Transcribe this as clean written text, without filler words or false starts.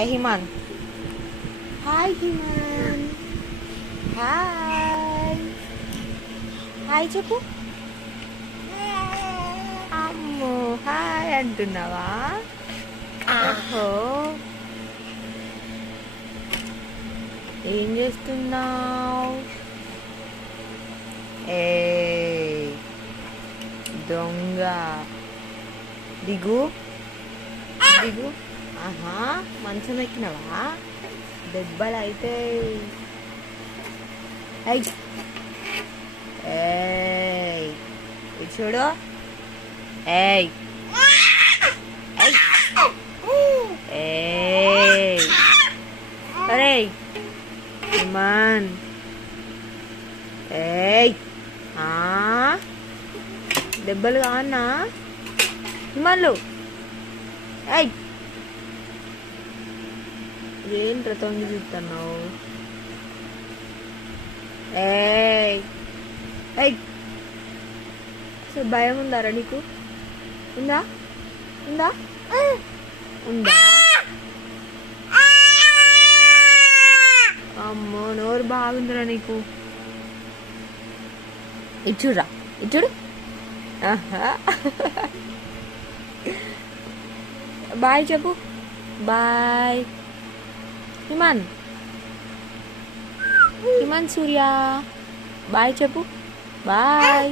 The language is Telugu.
ఏ Himan, hi Himan, hi hi చెప్పు. అమ్మో హాయ్ అంటున్నావా? ఓహో, ఏం చేస్తున్నావు? ఏ దొంగ, దిగు దిగు. ఆహా, మంచం ఎక్కినవా? దెబ్బలు అయితే చూడు. ఏయ్ అరే ఇమాన్, ఏయ్ దెబ్బలు కావన్నా ఇమాన్లు? ఏయ్ ఏంట్రా తొంగి చూస్తున్నావు? ఏయ్ ఏయ్, అసలు భయం ఉందారా నీకు? ఉందా ఉందా ఉందా? అమ్మో నోరు బాగుందిరా నీకు. ఇచ్చుడ్రా ఇచ్చుడు. బాయ్ చెప్పు. బాయ్ హిమాన్, హిమాన్ సూర్య, బాయ్ చెప్పు. బాయ్.